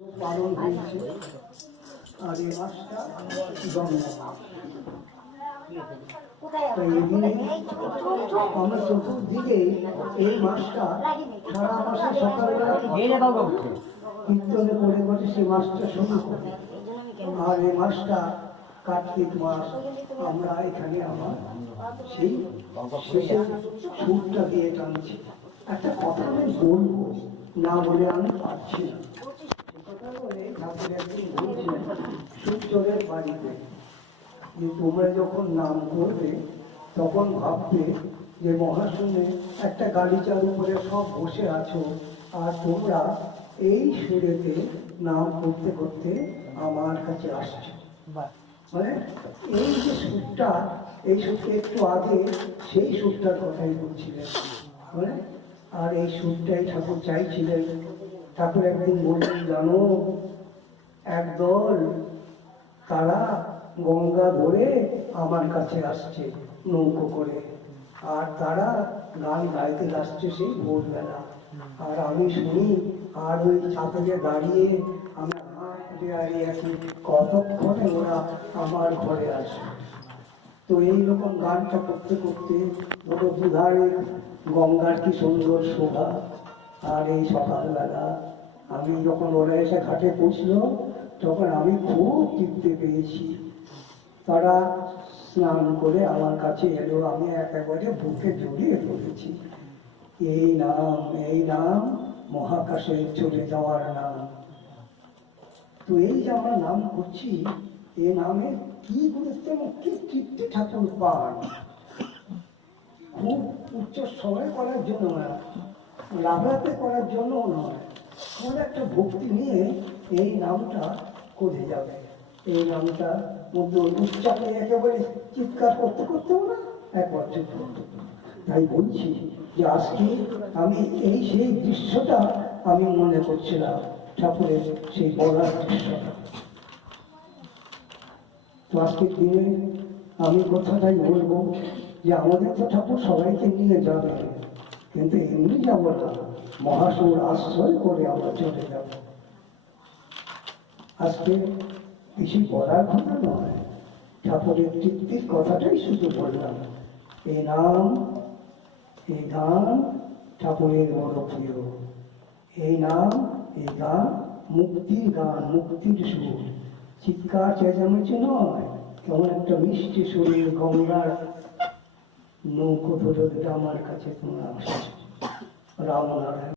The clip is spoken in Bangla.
পালন হয়েছে আর এই মাসটা গঙ্গা চতুর্দিকে এই মাসটা সারা মাসে সকালবেলা কীর্তনে পড়ে পড়ে সেই মাসটা শুরু আর এই মাসটা কার্তিক মাস আমরা এখানে আমার সেই শেষের সুরটা দিয়ে টানছি একটা কথা আমি বলব না বলে আমি পারছি না ঠাকুর একদিন বলছিলেন সূর্যের বাড়িতে। যে তোমরা যখন নাম করবে তখন ভাববে যে মহাশূন্যে একটা গালিচার উপরে সব বসে আছো আর তোমরা এই সুরেতে নাম করতে করতে আমার কাছে আসছো। মানে এই যে সুরটা এই সুরটা একটু আগে সেই সুরটার কথাই বলছিলেন। মানে আর এই সুরটাই ঠাকুর চাইছিলেন। ঠাকুর একদিন বললেন জানো একদল তারা গঙ্গা ধরে আমার কাছে আসছে নৌকো করে। আর তারা গান গাইতে আসছে সেই ভোরবেলা। আর আমি শুনি, আর ওই ছাতকে দাঁড়িয়ে আমি দাঁড়িয়ে আছি, কতক্ষণে ওরা আমার ঘরে আসবে তো এইরকম গানটা করতে করতে ধরো দুধারে গঙ্গার কি সুন্দর শোভা। আর এই সকালবেলা আমি যখন ওরা এসে ঘাটে পৌঁছলো তখন আমি খুব তৃপ্তি পেয়েছি। তারা স্নান করে আমার কাছে এলো, আমি একেবারে বুকে জড়িয়ে পড়েছি। এই নাম এই নাম মহাকাশে চলে যাওয়ার নাম। তো এই যে আমরা নাম করছি এই নামে কি গুরুত্ব এবং কি তৃপ্তি ঠাকুর পান? খুব উচ্চ স্বরে করার জন্য না লাভরাতে করার জন্য নয়। আমার একটা ভক্তি নিয়ে এই নামটা করে যাবে। এই নামটা মধ্যে উচ্চাপে একেবারে চিৎকার করতে করতেও না, একবার চুপ তাই বলছি যে আজকে আমি এই সেই দৃশ্যটা আমি মনে করছিলাম, ঠাকুরের সেই বলার দৃশ্যটা। তো আজকের দিনে আমি কথাটাই বলব যে আমাদের তো ঠাকুর সবাইকে নিয়ে যাবে। কিন্তু এমনি যাব না মহাসুর আশ্রয় করে আমরা চলে যাব। আজকে কিছু বলার কথা নয়, ঠাকুরের তৃপ্তির কথাটাই শুধু বললাম। এই নাম, এই গান ঠাকুরের বড় প্রিয় এই নাম, এই গান মুক্তির গান, মুক্তির সুর। চিৎকার চেঁচামেচি নয়, কেমন একটা মিষ্টি সুরের গঙ্গার নৌকো ধরে আমার কাছে আসছো রামনারায়ণ